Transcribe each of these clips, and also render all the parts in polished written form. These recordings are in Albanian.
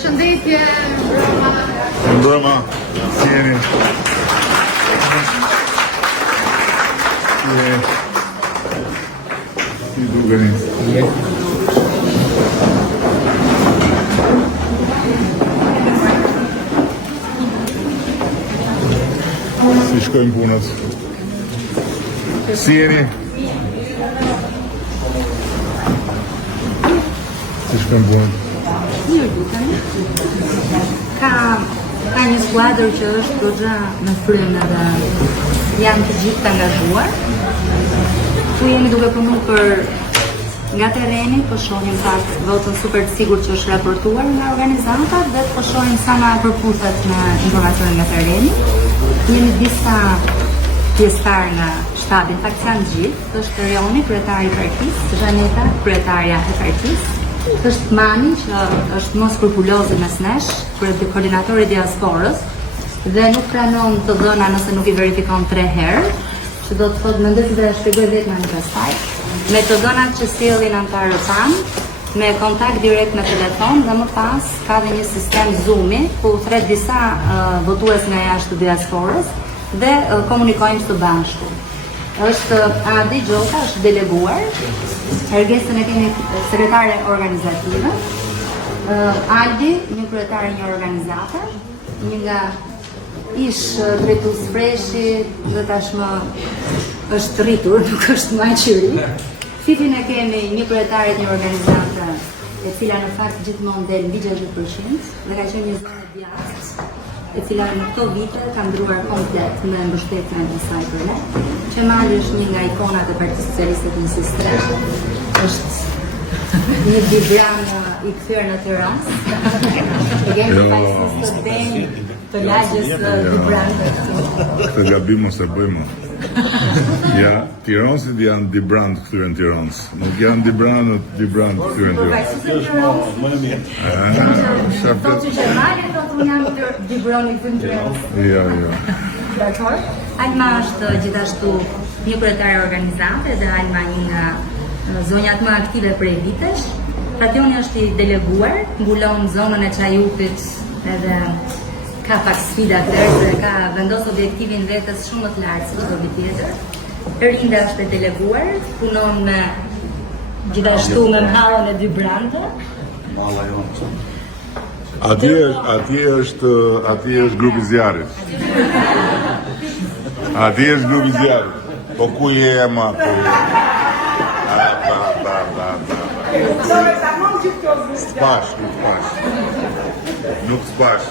Përshëndetje, Broma, si jeni? Si dukeni? Si shkojnë punët? Si jeni? Si shkojnë punët? mirë duken. Ka një skuadër që është goxha në frymë dhe janë të gjithë të angazhuar. Tu jemi duke punuar për nga terreni, po shohim pak votën super të sigurt që është raportuar nga organizatat dhe po shohim sa na përputhet me informacionet nga terreni. Jemi disa pjesëtar nga shtabi, në fakt janë gjithë, është Rioni, kryetari i partisë, Zhaneta, kryetaria e partisë, është Mani, që është mos skrupuloze mes nesh, koordinatori i diasporës, dhe nuk pranon të dhëna nëse nuk i verifikon 3 herë, që do të thotë mendoj se do ta shpjegoj vetëm në pastaj. Me të dhënat që sjellin anëtarët tanë, me kontakt direkt me telefon dhe më pas ka dhe një sistem Zoom-i ku thret disa votues nga jashtë diasporës dhe komunikojmë së bashku. Është Adi Gjota, është deleguar, Ergesën e kemi sekretare organizative, Aldi, një kryetare një organizate, një nga ish drejtues freshi dhe tashmë është rritur, nuk është më qyri. Fifin e kemi një kryetarit një organizate e cila në fakt gjithmonë del mbi 60% dhe ka qenë një zonë djathtë, e cila në këto vite ka ndruar komplet me mbështetjen e saj për ne. Qemali është një nga ikonat e Partisë Socialiste të Nisësisë. Është një vibran i kthyer në Tiranë. E kemi pajisë të denjë të lagjes vibrante. Këtë gabim mos e bëjmë. Ja, Tiranësit janë dibrand këtyre në Tiranës. Nuk janë dibrand këtyre në Tiranës. Thotë që Qemali thotë unë jam dibron i këtyre në Tiranës. Ja. Dakor. Alma është gjithashtu një kryetare organizate dhe Alma një nga zonjat më aktive prej vitesh. Frationi është i deleguar, mbulon zonën e Çajupit edhe ka pak sfida tërë dhe ka vendos objektivin vetës shumë më të lartë se çdo vit tjetër. Erinda është e deleguar, punon me gjithashtu me mallën e dy brandë. Atje është grupi zjarrit. Atje është grupi zjarrit. Po ku je ma? Spash. Nuk spash.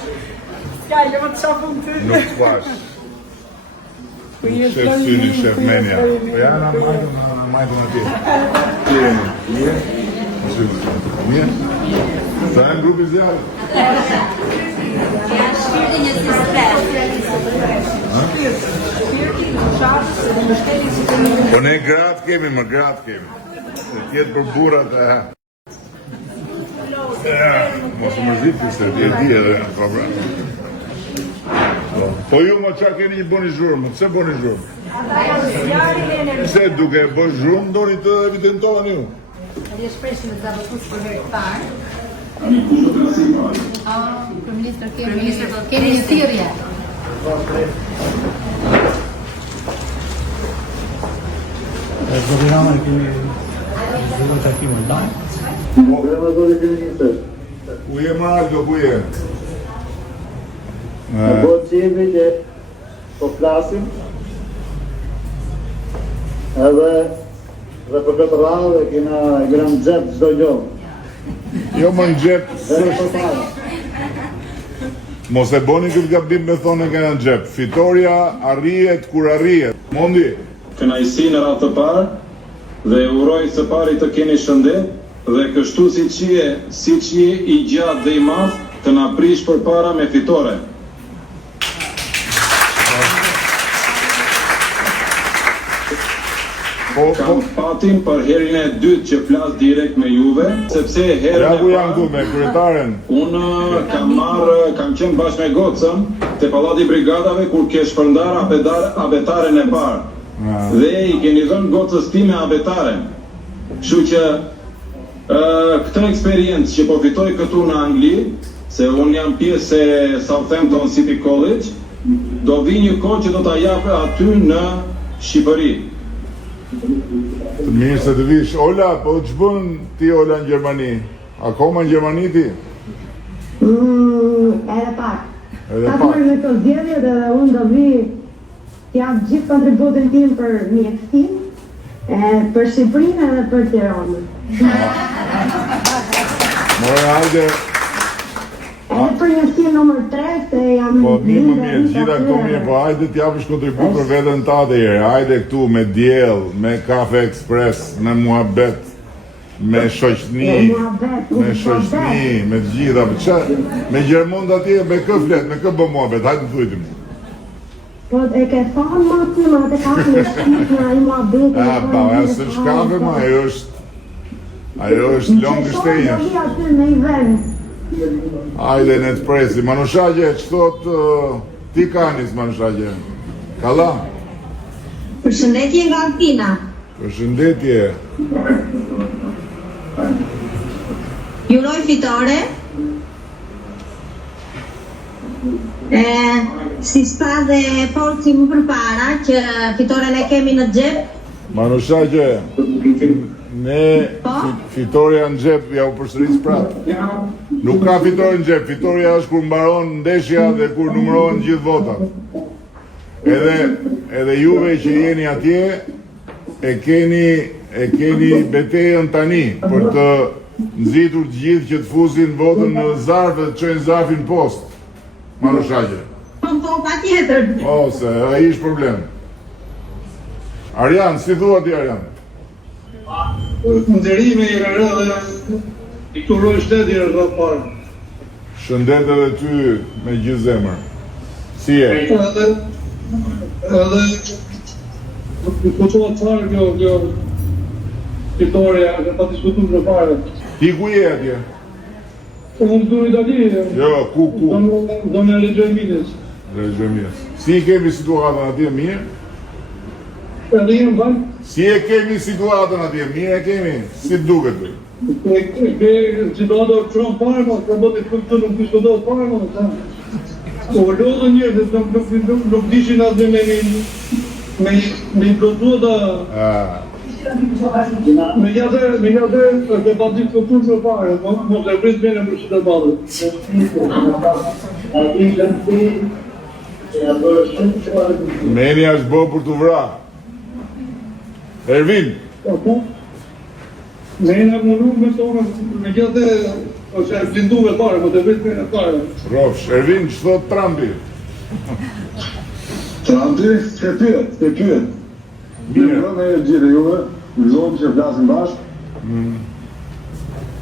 Nuk spash. Shef syni, shef menja. Po janë majtë në tjetë. Mirë? Sa janë grupi zjarrit? Janë shpirti një sistem. Po ne gratë kemi. Se tjetë për burat mos më mërziti se di edhe po ju më qa keni një boni zhurmë, pse boni zhurmë? Pse duke bërë zhurmë doni të evidentohen ju? Dhe shpreshim të zabotus për herë të parë. Kemi një thirrje. Programën kemi zhvilluar takim online. Ku je Mardo, ku je? Po qemi që po flasim edhe për këtë radhë kena në xhep çdo gjë. Jo më në xhep. Mos e boni këtë gabim me thonë e kena në xhep. Fitoria arrihet kur arrihet. Mondi. Kënaqësi në radhë të parë dhe uroj së pari të keni shëndet dhe kështu siç je i gjatë dhe i madh të na prish përpara me fitore. Kam patin për herën e dytë që flas direkt me juve, sepse herën e parë me kryetaren. Unë kam qenë bashkë me Gocën te pallati i brigadave kur ke shpërndar abetaren e parë. Dhe i keni dhënë Gocës time abetaren. Kështu që këtë eksperiencë që po fitoj këtu në Angli se unë jam pjesë e Southampton City College, do vi një kohë që do t'a japë aty në Shqipëri. Të mirë se të vish. Ola, po që bën ti Ola në Gjermani? Akoma në Gjermani ti? Edhe pak. Ka të mërë me të zgjedhjet edhe unë do vi t'jap gjithë kontributin tim për mjekësinë, për Shqipërinë edhe për Tiranën. More hajde. Edhe për mjekësinë numër 3 se jam Po mirë, gjitha këto mirë, po hajde t'japësh kontribut për veten tate herë. Hajde këtu me diell, me kafe ekspres, me muhabet, me shoqni, me të gjitha. Me Gjermond atje, me kë flet, me kë bë muhabet, hajde të thujtim. Po e ke thonë ma të ma të kafe në shqip në i muhabet. Pa, asë në shkafe ma, ajo është longë shtejnja. Aty me i vend. Hajde në të presi. Manushaqe, që thot ti kanis, Manushaqe? Kalla? Përshëndetje nga Altina. Përshëndetje. Juroj fitore. Si sta dhe forci më përpara që fitoren e kemi në xhep. Manushaqe, ne fitoria në xhep ja u përsëris prapë. Nuk ka fitore në xhep, fitoria është kur mbaron ndeshja dhe kur numërohen gjithë votat. Edhe juve që jeni atje e keni betejën tani për të nxitur të gjithë që të fusin votën në zarf dhe të çojnë zarfin post. Manushaqe. Po patjetër. Se ai është problem. Arjan, si thua ti Arjan? Nderimi i rrë dhe i turoj shteti i rrë parë. Shëndet edhe ty me gjithë zemër. Si e? Edhe i kutoa qarë kjo fitoria, dhe pa diskutu në pare. Ti ku je atje? Unë du Itali. Jo, ku? Do në Reggio Emilis. Reggio Emilis. Si e kemi situatën atje, mirë? Edhe jenë banë. Si e kemi situatën atje, mirë e kemi? Si të duket të? Që do ato qëron parë, ma, ka bëti të nuk kështë do parë, ma, po lodhë njërë, nuk dishin asë me i produa da... Me jade dhe bati të këtur në parë, mos e prit mene për që të badë. Meni është bo për të vra. Ervin. Mene më nuk me tonë, me jade ose e blindu me parë, mos e prit mene parë. Rofsh, Ervin, që thot Trumpi? Trumpi, të pyet. Mirë me gjithë juve, në zonë që flasin bashkë.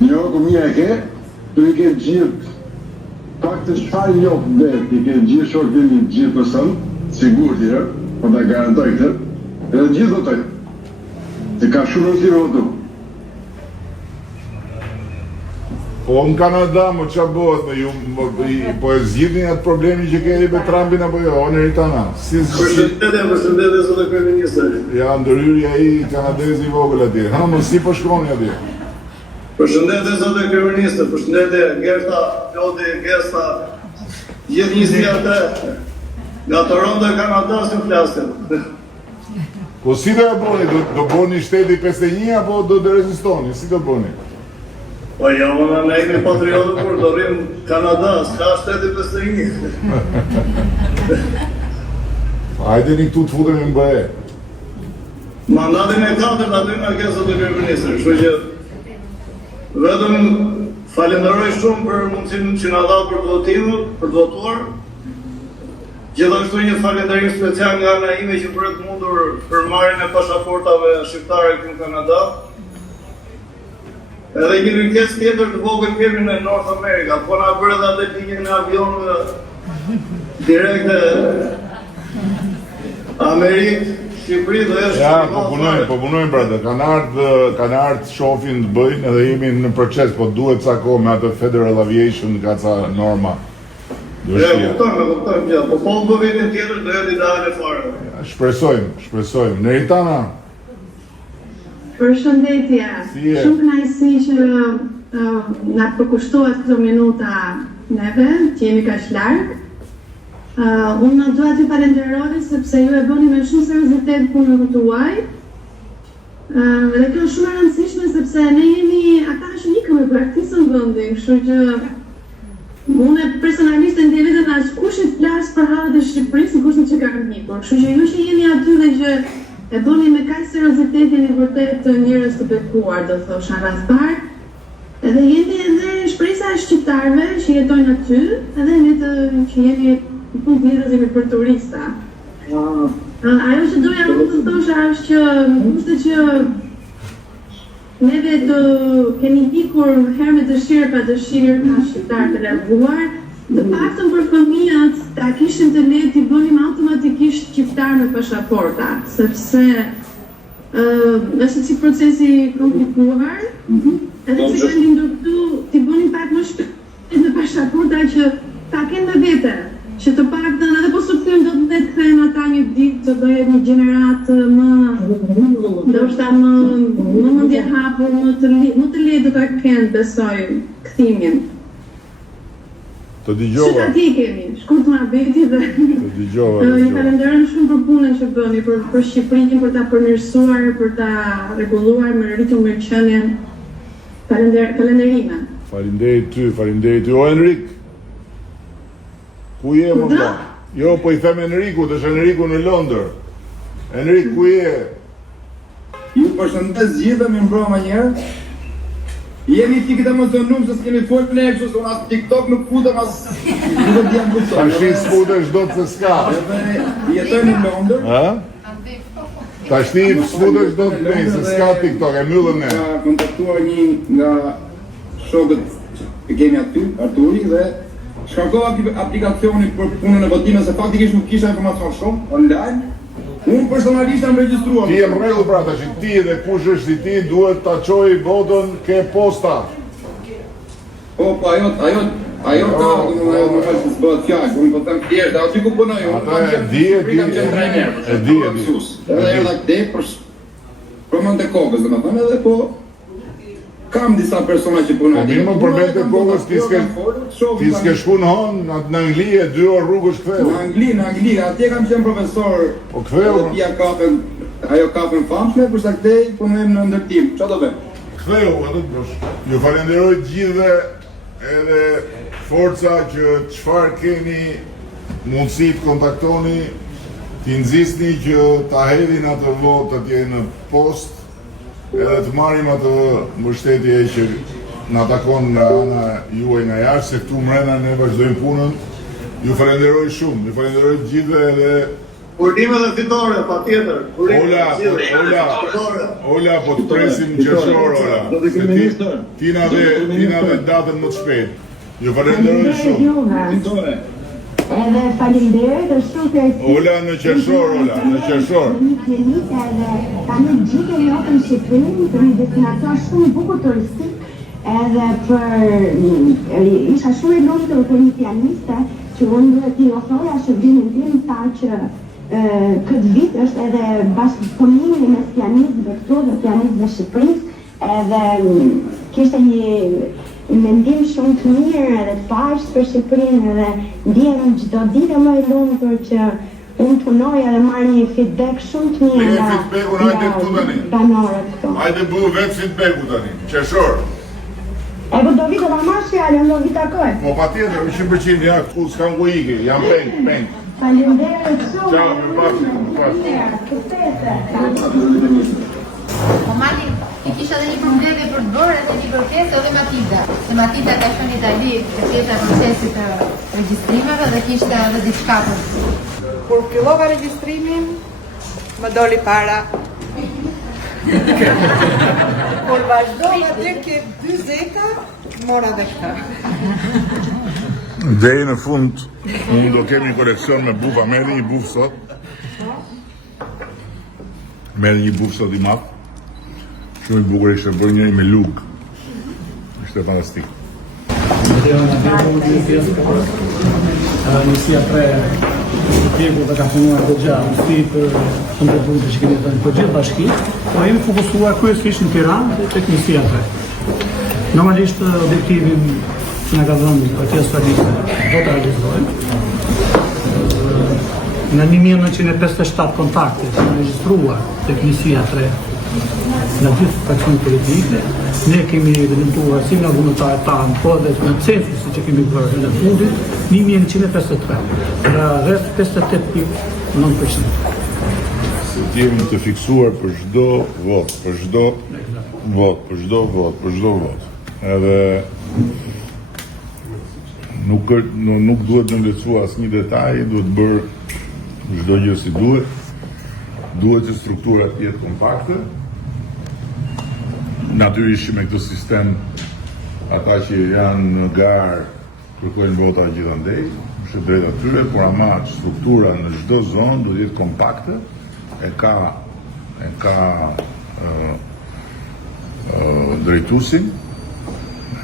Një ku mija e ke, tu i ke gjithë, pak të shfar njokë dhe, i ke gjithë shokë dhe një gjithë pësën, sigur tjërë, po da garantoj këtë, edhe gjithë do tëjë. Se ka shumë në tjërë votu. Po në Kanada, më qa bëhet me ju, po e zgjidhni atë problemi që keni me Trumpin apo jo, o në Ritana? Përshëndetje, zotë kryeministër. Ja, ndërhyrja i kanadezi vogël atje. Ha, më si po shkoni atje? Përshëndetje, zotë kryeministër, përshëndetje, Gerta, Lodi, Gesta, gjithë njësja të nga Toronto e Kanadas në flasin. Po si do e boni? Do boni shteti 51 apo do të rezistoni? Si do boni? Po jo, ne jemi patriotë kur do rrim Kanada, s'ka shteti 51. Hajde një këtu të futemi në bëhe. Mandatin e 4 aty nga kjo zotë kryeministër, kështu që vetëm falenderoj shumë për mundësinë që na dha për të votuar. Gjithashtu një falenderim special nga ana ime që bëret mundur për marrjen e pasaportave shqiptare këtu në Kanada. Edhe një rikes tjetër të vogël kemi në North America, po na bërë dhe atë linjën në avionëve direkte Amerikë, Shqipëri dhe është... Ja, po punojnë për atë, kanë ardhë shofin të bëjnë edhe jemi në proces, po duhet ca kohë me atë Federal Aviation ka ca norma. Kuptojnë, ja, po më vitin tjetër dhe edhe i dalë e fare. Shpresojmë. Neritana? Përshëndetje. Shumë kënaqësi që na përkushtohet këto minuta neve, që jemi kaq larg. Unë dua t'ju falenderoj sepse ju e bëni me shumë seriozitet punën tuaj. Dhe kjo është shumë e rëndësishme sepse ne jemi ata që nikëm e praktikën vendin, kështu që unë personalisht ndjej vetëm as kush e flas për hallet e Shqipërisë, kush që ka ndjekur. Kështu që ju që jeni aty dhe që e bëni me kaq seriozitet jeni vërtet njerëz të bekuar, do thosha rastëpar. Edhe jeni edhe shpresa e shqiptarëve që jetojnë aty, edhe ne që jeni punë njerëz për turista. Ajo që doja më të thosha është që kushtet që neve të kemi ikur herë me dëshirë pa dëshirë ka shqiptar të larguar, të paktën për fëmijët ta kishim të ne t'i bënim automatikisht shqiptar me pasaporta, sepse është si procesi komplikuar, edhe se kanë lindur këtu t'i bënim pak më shpejt me pasaporta që ta kenë me vete, që të paktën edhe po suptojmë do të kthehen ata një ditë të bëhet një gjenerat ndoshta më mendje hapur, më të lehtë do ta kenë besoj kthimin. Të dëgjova. Çfarë ti kemi? Shkurt muhabeti dhe Të dëgjova. ju falenderoj shumë për punën që bëni për Shqipërinë, për ta përmirësuar, për ta rregulluar me ritëm mirëqenien. Falënderime. Faleminderit ty. O Enrik. Ku je më vlla? Jo, po i them Enrikut, është Enriku në Londër. Enrik, ku je? Ju përshëndes gjithë me mbroma njerë. Jemi ti këtë emocionum se s'kemi folë ne kështu se unë as TikTok nuk futem as nuk e di jam kupton. Tashi s'futesh dot se s'ka. Jetoj në Londër. Tashi s'futesh dot ne se s'ka TikTok, e mbyllëm ne. Ka kontaktuar një nga shokët që kemi aty, Arturi, dhe shkarkova aplikacionin për punën e votimit se faktikisht nuk kisha informacion shumë online. Unë personalisht jam regjistruar. Ti e rregull pra tash, ti dhe kush është si ti duhet ta çoj votën ke posta. Po, ajo ka, ajo më falë se s'bëhet fjallë, unë po them thjesht, aty ku punoj unë, e di. Edhe erdha këtej për mënd e kokës, dhe më thënë, edhe po kam disa persona që punoj. Po mirë më përmend të kokës, ti s'ke shku në hon, në Angli e 2 orë rrugësh ktheu. Në Angli, atje kam qenë profesor. Po ktheu. Ajo kafën famshme, përsa këtej punojmë në ndërtim, çfarë do bëjmë? Ktheu, atë të bësh. Ju falenderoj gjithëve edhe forca që çfarë keni mundësi të kontaktoni, t'i nxisni që ta hedhin atë votë atje në post, edhe të marrim atë mbështetje që na takon nga ana juaj nga jashtë, se këtu mrena ne vazhdojmë punën. Ju falenderoj shumë, ju falenderoj gjithëve edhe Urdime dhe fitore, pa tjetër. Ola, po të presim në qershor, Ola. Ti na dhe datën më të shpejt. Ju falenderoj shumë. Fitore. Edhe faleminderit dhe shumë kërësi. Ola në qershor, Ola, në qershor. Një klinikë edhe tani gjithë e njotën Shqipërinë për një destinacion shumë bukur turistik, edhe për isha shumë e lumtur për një pianiste që unë duhet t'i ofroja shërbimin tim, tha që këtë vit është edhe bashkëpunimi mes pianistëve këtu dhe pianistëve Shqipërisë, edhe kishte një mendim shumë të mirë edhe të pashtë për Shqipërinë, edhe ndihem çdo ditë më e lumtur që unë punoj edhe marr një feedback shumë të mirë nga banorët këtu. Hajde bëu vetë feedbacku tani, qershor. E po do vi të marrësh fjalën, do vi takoj. Po patjetër, 100% ja, ku s'kam ku iki, jam peng. Faleminderit shumë. Ciao, mirëpafshim. Po Mali, i kisha edhe një probleme për të bërë edhe një kërkesë edhe Matilda. Se Matilda ka shënë në Itali kërkesa e procesit të regjistrimeve dhe kishte edhe diçka për. Kur fillova regjistrimin, më doli para. Kur vazhdova të ke 2 zeta, mora dhe këta. Deri në fund, unë do kemi koleksion me bufa, merri një buf sot. Merri një buf sot i madh. Shumë i bukur, ishte bërë njëri me lug. Ishte fantastik. Njësia 3 Diego dhe ka punuar dhe gjatë në stit për shumë të punët që kemi të në për gjithë bashki, po jemi fokusuar kryesisht në Tiranë dhe tek njësia 3. Normalisht objektivin që nga ka dhënë Partia Socialiste do të realizojmë. Në 1957 kontakte që në regjistruar tek njësia 3 në gjithë fraksionet politike, ne kemi evidentuar si nga vullnetarët tanë, po edhe në censusin që kemi bërë në fundit, 1153, pra rreth 58.9%. Se t'jemi të fiksuar për çdo vot, për çdo vot. Edhe nuk duhet në ndërcu asnjë detaj, duhet bërë çdo gjë si duhet. Duhet që strukturat jetë kompakte. Natyrisht me këtë sistem ata që janë në garë kërkojnë vota gjithandej, është drejt atyre, por ama struktura në çdo zonë duhet jetë kompakte, e ka drejtuesin,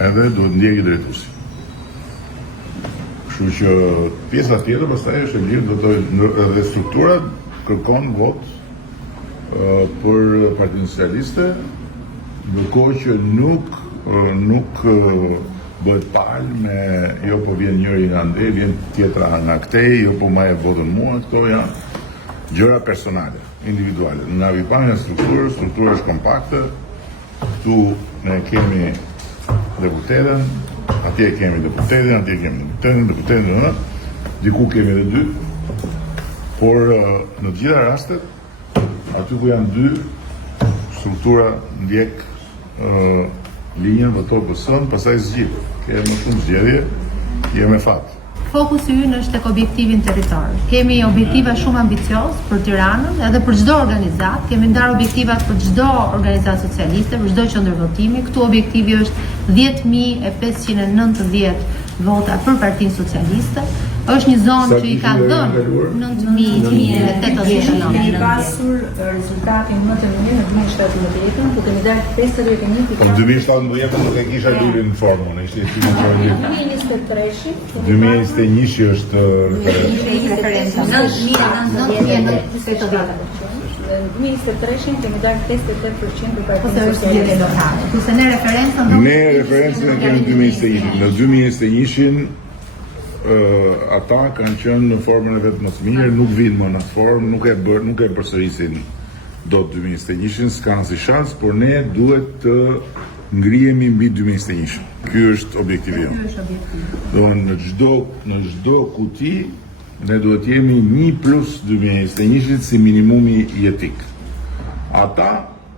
edhe duhet ndjekë drejtuesin. Kështu që pjesa tjetër pastaj është e lirë, dhe struktura kërkon vot për Partinë Socialiste, ndërkohë që nuk bëhet palë me jo po vjen njëri nga ndej, vjen tjetra nga këtej, jo po ma e votën mua, këto janë gjëra personale, individuale. Nga vipanja struktura është kompakte, këtu ne kemi deputetën, atje kemi deputetën, diku kemi edhe dy, por në të gjitha rastet, aty ku janë dy, struktura ndjek linjën votoj PS-n, pastaj zgjidh. Ke më shumë zgjedhje, je me fat. Fokusi ynë është tek objektivin territor. Kemi objektiva shumë ambicioz për Tiranën, edhe për çdo organizat, kemi ndarë objektivat për çdo organizat socialiste, për çdo qendër votimi. Këtu objektivi është 10.590 vota për Partinë Socialiste. Është një zonë që i ka dhënë 9.889. Kemi pasur rezultatin më të mirë në 2017, ku kemi dalë 51.4. Po 2017 nuk e kisha lurin në formën, ishte e shumë që 2021 është referenca. 2023 kemi dalë 58% për Partinë Socialiste. Kurse ne referencën e kemi 2021. Në 2021 ata kanë qenë në formën e vetë më të mirë, nuk vinë më në atë formë, nuk e përsërisin do të 2021, s'kanë si shans, por ne duhet të ngrihemi mbi 2021. Ky është objektivi jonë. Në çdo kuti ne duhet jemi 1+2021 si minimumi jetik. Ata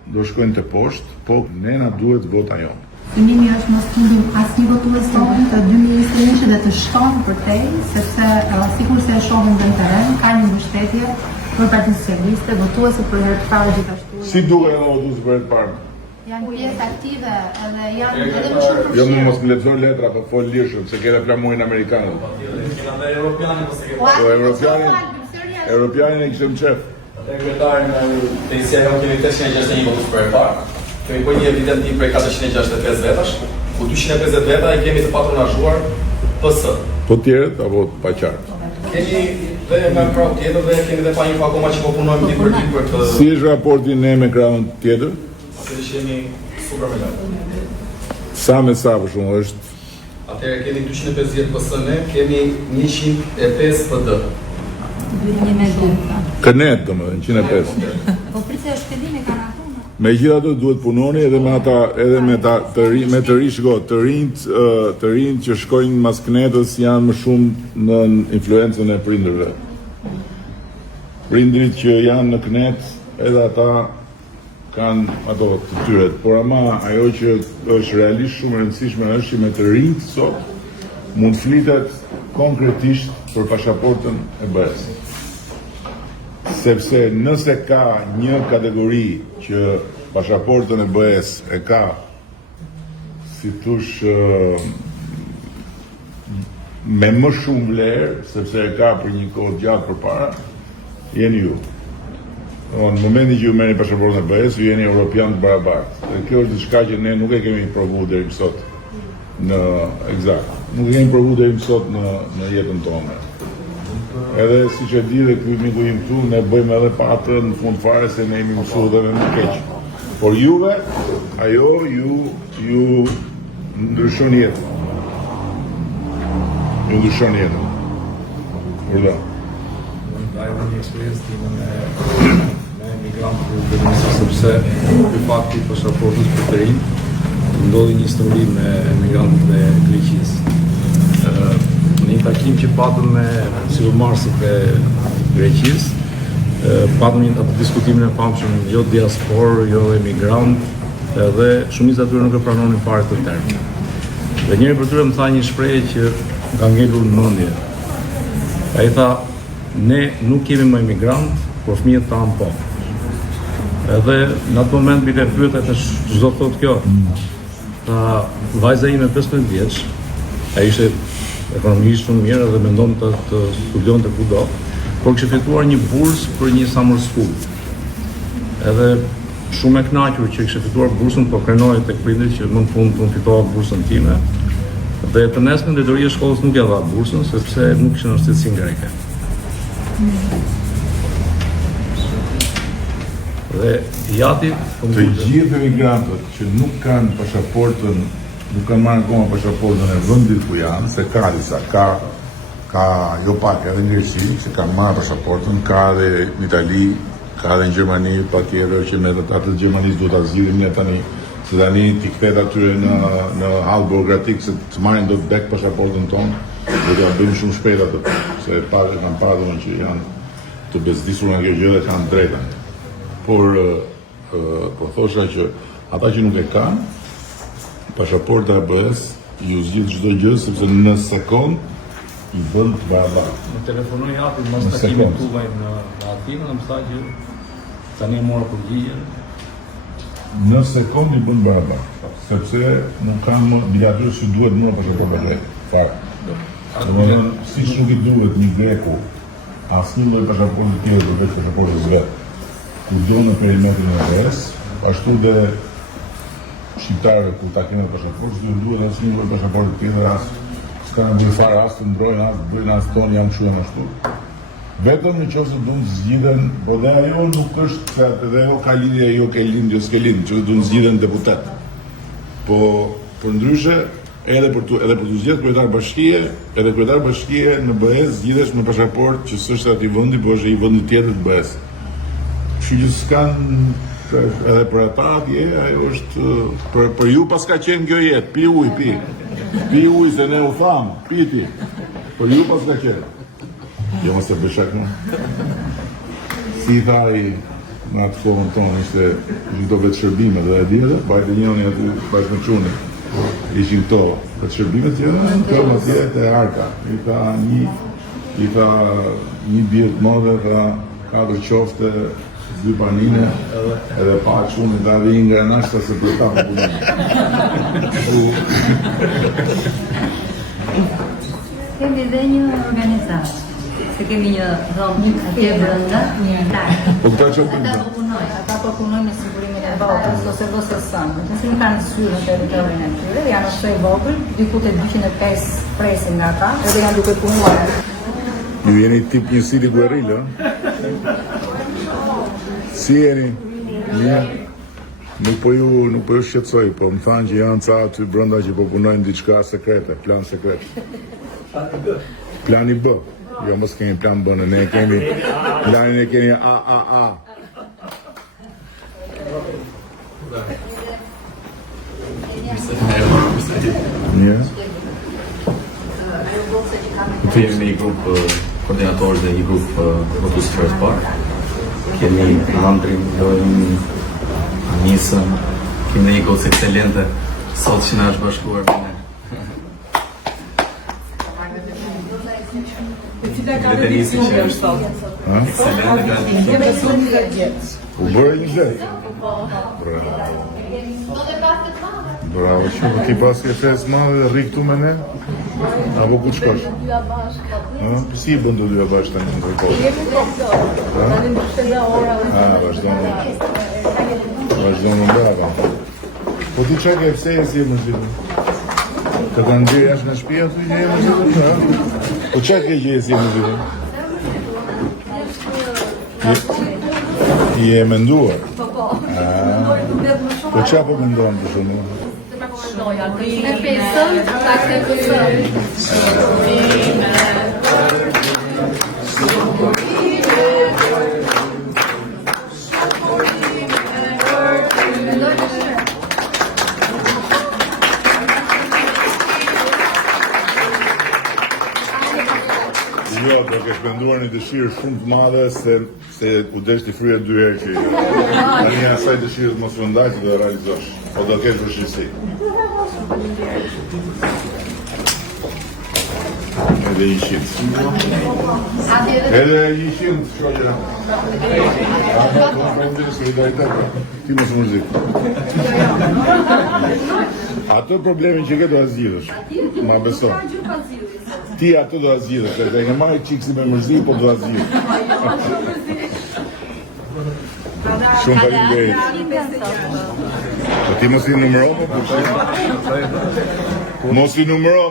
do shkojnë të poshtë, po ne na duhet vota jonë. Synimi është mos tundim asnjë votues tonë të 2021 dhe të shtonë për tej, sepse sikur se e shohim në terren, ka një mbështetje për Partinë Socialiste, votuesit për herë të parë gjithashtu. Si duhet edhe votuesit për herë të parë? Janë pjesë aktive edhe janë edhe më shumë përfshirë. Jo më mos më lexoj letra, po fol lirshëm, se ke edhe flamurin amerikanët. Europianin e kishëm qef. Sekretarin të ICA kemi 861 votues për herë parë. Kemi bërë një evidentim prej 465 vetash, ku 250 veta i kemi të patronazhuar PS. Po tjerët apo pa qartë? Kemi dhe me krau tjetër dhe kemi dhe pa një akoma që po punojmë ditë për ditë për të... Si është raporti ne me kraun tjetër? Se që jemi super me lartë. Sa me sa për shumë është? Atëherë kemi 250 PS ne, kemi 105 PD. Kënet do më dhe, 105. Po pritse është fillimi kanë ato. Me gjitha të duhet punoni edhe me të rinjt që shkojnë mas knetës janë më shumë në influencën e prindërve. Prindrit që janë në knet edhe ata kanë ato të tyret, por ama ajo që është realisht shumë rëndësishme është që me të rinjt sot mund flitet konkretisht për pasaportën e BE-s. Sepse nëse ka një kategori që pasaportën e BE-s e ka, si thush, me më shumë vlerë, sepse e ka për një kohë gjatë përpara, jeni ju. Në momentin që ju merrni pasaportën e BE-s, ju jeni europian të barabartë. Dhe kjo është diçka që ne nuk e kemi provu deri më sot. Nuk e kemi provu deri më sot në jetën tonë. Edhe si që di dhe këtë miku im këtu, ne bëjmë edhe patër në fund fare se ne jemi mësu dhe me më keqë. Por juve, ajo ju ndryshon jetën. ju ndryshon jetën. Urdo. Ai një eksperiencë time me emigrantë të sepse ky fakti i pasaportës për të rinj ndodhi një histori me emigrantët e Greqisë. Në një takim që patëm me silmarësit e Greqisë, patëm një diskutimin e famshëm jo diasporë, jo emigrant, edhe shumica e tyre nuk e pranonin fare këtë term. Dhe njëri për tyre më tha një shprehje që ka ngelur në mendje. Ai tha, ne nuk kemi më emigrant, por fëmijët tanë po. Edhe në atë moment bile pyet e çdo thot kjo. Tha, vajza ime 15 vjeç, ai ishte ekonomisht shumë mirë dhe mendon të studionte kudo, por kishte fituar një bursë për një summer school. Edhe shumë e kënaqur që kishte fituar bursën, por krenoi tek prindërit që më në fund unë fitova bursën time. Dhe të nesme drejtoria e shkollës nuk ja dha bursën sepse nuk kishin shtetësinë greke. Dhe jati të gjithë emigrantët që nuk kanë pasaportën, nuk kanë marrë akoma pasaportën e vendit ku janë, se ka disa, ka jo pak edhe në Greqi, se kanë marrë pasaportën, ka edhe në Itali, ka edhe në Gjermani, pak tjerë që me atë të Gjermanisë duhet ta zgjidhim ne tani, se tani t'i kthehet atyre në hall burokratik se të marrin do të bek pasaportën tonë, do t'ja bëjmë shumë shpejt atë, se pak kanë parë që janë të bezdisur nga kjo gjë dhe kanë drejtën. Por thosha që ata që nuk e kanë, pasaporta ABS ju zgjidh çdo gjë sepse në sekond i bën të barabartë. Më telefonoi Jati mas takimit tuaj në Atinë dhe më tha që tani e mora përgjigjen. Në sekond i bën barabartë, sepse nuk kanë më biletërës që duhet më pasaporta greke. Fare. Domethënë, siç nuk i duhet një greku asnjë lloj pasaporti tjetër përveç pasaportës vet. Kur do në perimetrin e ABS, ashtu dhe shqiptarëve kur ta kenë pasaportë, duhet asnjë lloj pasaporti tjetër, s'ka nevojë fare as të ndrojnë, as bëjnë as tonë janë kështu janë ashtu. Vetëm nëse duan të zgjidhen, po dhe ajo nuk është se edhe ajo ka lidhje, ajo ka lindje, s'ka lindje, që duan të zgjidhen deputet. Po përndryshe, edhe për të zgjedhur kryetar bashkie, edhe kryetar bashkie në BE-s zgjidhesh me pasaportë që s'është aty vendi, por është i vendi tjetër të BE-s. Kështu që s'kan edhe për ata atje, ajo është për ju pas ka qenë kjo jetë, pi ujë, pi ujë se ne u thamë, piti, për ju pas ka qenë. Jo mos e bëshak më. Si tha i në atë kohën tonë, ishte do vetë shërbime dhe e djetë, bajtë njëni aty bashkë me quni. Ishin këto, vetë shërbimet që këto më tjetë e arka. I tha një bjetë modë, tha 4 qofte, 2 panine, edhe pak shumë të adhi nga nashta se për ta më Kemi dhe një organizatë, se kemi një dhomë atje brenda, po këta që ata po punojnë në sigurimin e botës ose VSS-n, nëse nuk kanë syrë në territorin e tyre, janë ashtu e vogël, diku te 205 presin nga ata, edhe janë duke punuar. Ju jeni tip një sili guerrilla? Si jeni? Nuk po ju shqetësoj, po më thanë që janë ca aty brenda që po punojnë diçka sekrete, plan sekret. Plani B. Jo, mos kemi plan B, ne kemi planin e kemi AAA. Mirë. Këtu jemi me një grup koordinatorë dhe një grup votues first park. Kemi Andrin, Lorin, Anisën, kemi një gocë ekselente sot që na është bashkuar me ne. Dhe nisi që është sot. Ekselente ka një U bërë një gjë? Bravo, shumë, ki pas ke fes madhe dhe rri këtu me ne? Apo ku të shkosh? Si i bëndu dyja bashkë të një në kohë? Jemi Vazhdo në brava. Po ti që ke pse e si e më zhjithë? Të kanë gjë jashtë në shpia të një e më zhjithë? Po që ke gjë e si e më zhjithë? I e menduar? Po që po mendohen për shumë? Me pesën, ta këtë pesën. Jo, do ke shpenduar një dëshirë shumë të madhe se u deshti fryja 2 herë që tani asaj dëshirë mos vëndaj që do e realizosh, o do kesh vështirësi. Edhe 100. Edhe 100, shoqëra. Ti mos më zik. Ato problemin që ke do a zgjidhësh, ma beso. Ti ato do a zgjidhësh, dhe nga marrë qikësi me mërzi, po do a zgjidhësh. Shumë faleminderit. Po ti mos i numëro,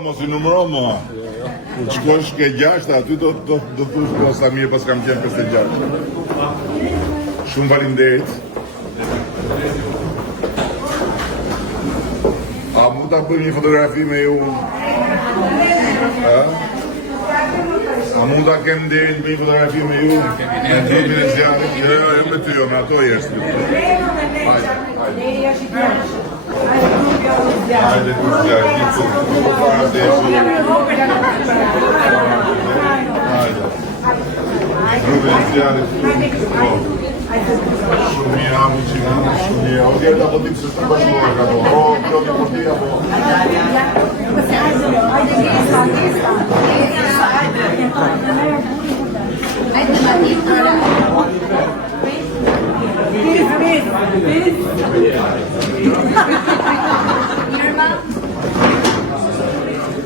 mos i numëro, ma. Shkosh ke 6, aty do të thush sa mirë pas kam qenë 56. Shumë faleminderit. A mund ta bëjmë një fotografi me ju? A mund ta kem nderin të bëjmë një fotografi me ju? Në ditën e zjarrit? Jo, me ty, jo, me ato jeshtë. Hajde. Hajde, ku zjarrit, një po para të Hajde. Grupën e zjarrit. Shumë një amu që shumë një, o djerë apo tim se së të bashkojë ka to, o, kjo një për tija po.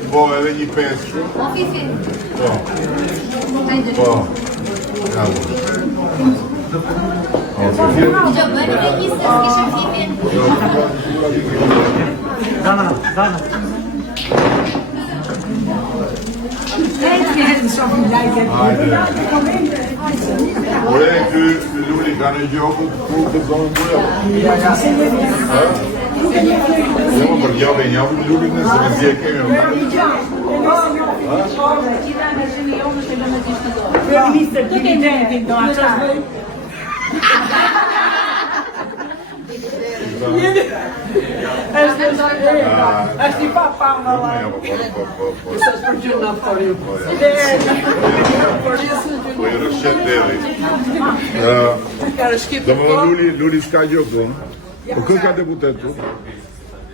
Po, edhe një 5 shumë. Po. Gjo, bëni dhe njësë të kishëm fifin. Dana. Ore, ky Luli ka në gjoku ku të zonë buja? Jo, për gjave e njavë Luli nëse me zje kemi. Qita me shimi jo në shëllë me gjithë të do. Minister, të ke në do atë. Është i pa valla. Sa është për gjurë në aftori. Po i rëshqet deri. Do më Luli s'ka gjokë do, po kë ka deputet tu?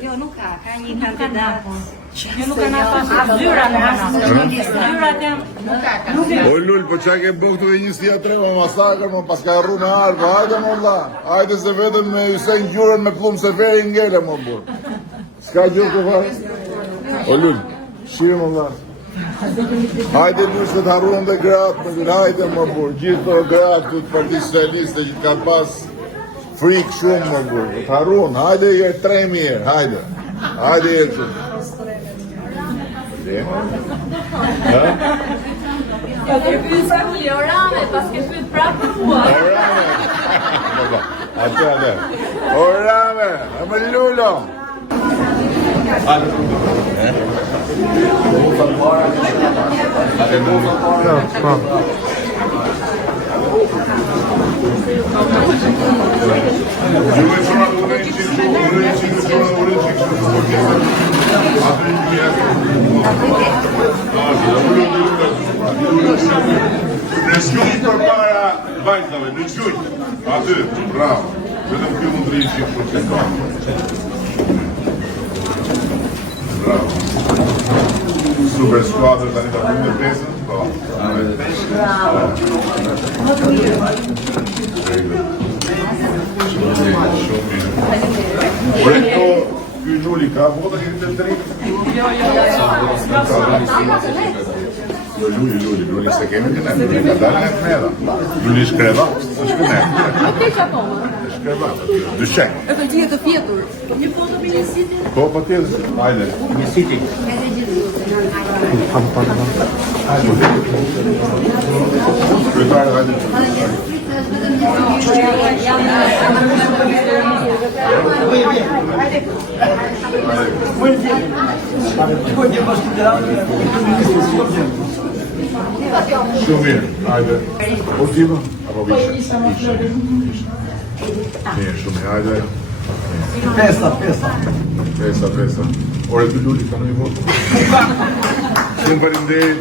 Jo, nuk ka një kandidat. Jo nuk kanë ata zyra me zyrat janë. O Lul, po qa ke bëgë të dhe njësia 3, më masakër, më paska rru me arë, hajde më vla, hajde se vetëm me Hysen Gjurën me plumë se feri ngele më burë. S'ka gjurë të farë? O Lul, shire më vla. Hajde nështë të harruan dhe gratë, hajde më burë, gjithë të gratë të Parti Socialiste që ka pas frikë shumë më burë, të harruan, hajde jërë 3 mirë, hajde, hajde jërë shumë. Pas ke pyet Suli Orame, pas ke pyet prapë mua. Orame. Atë. Orame, më lulo. Në gjujnë për para vajtave, në gjujnë. Aty, bravo. Vetëm kjo mund të rrinë që për që ka. Bravo. Super skuadrë, tani ta bëjmë dhe pesën. Bravo. Ore këto, ky Luli ka vota kemi të të rritë? Jo, Luli se kemi të ne, Luli ka dalë në të neda. Luli shkreva, është të ne. Ate që apo më? Shkreva, dyshek. E të gjithë të fjetur. Një foto me një siti? Po, po tjetër, hajde. Një siti. Kryetare, hajde. Shumë mirë, hajde. Po t'ima? Apo visha? Mirë, shumë mirë, hajde. Pesa. Ore të lulli, ka në një votë. Shumë faleminderit.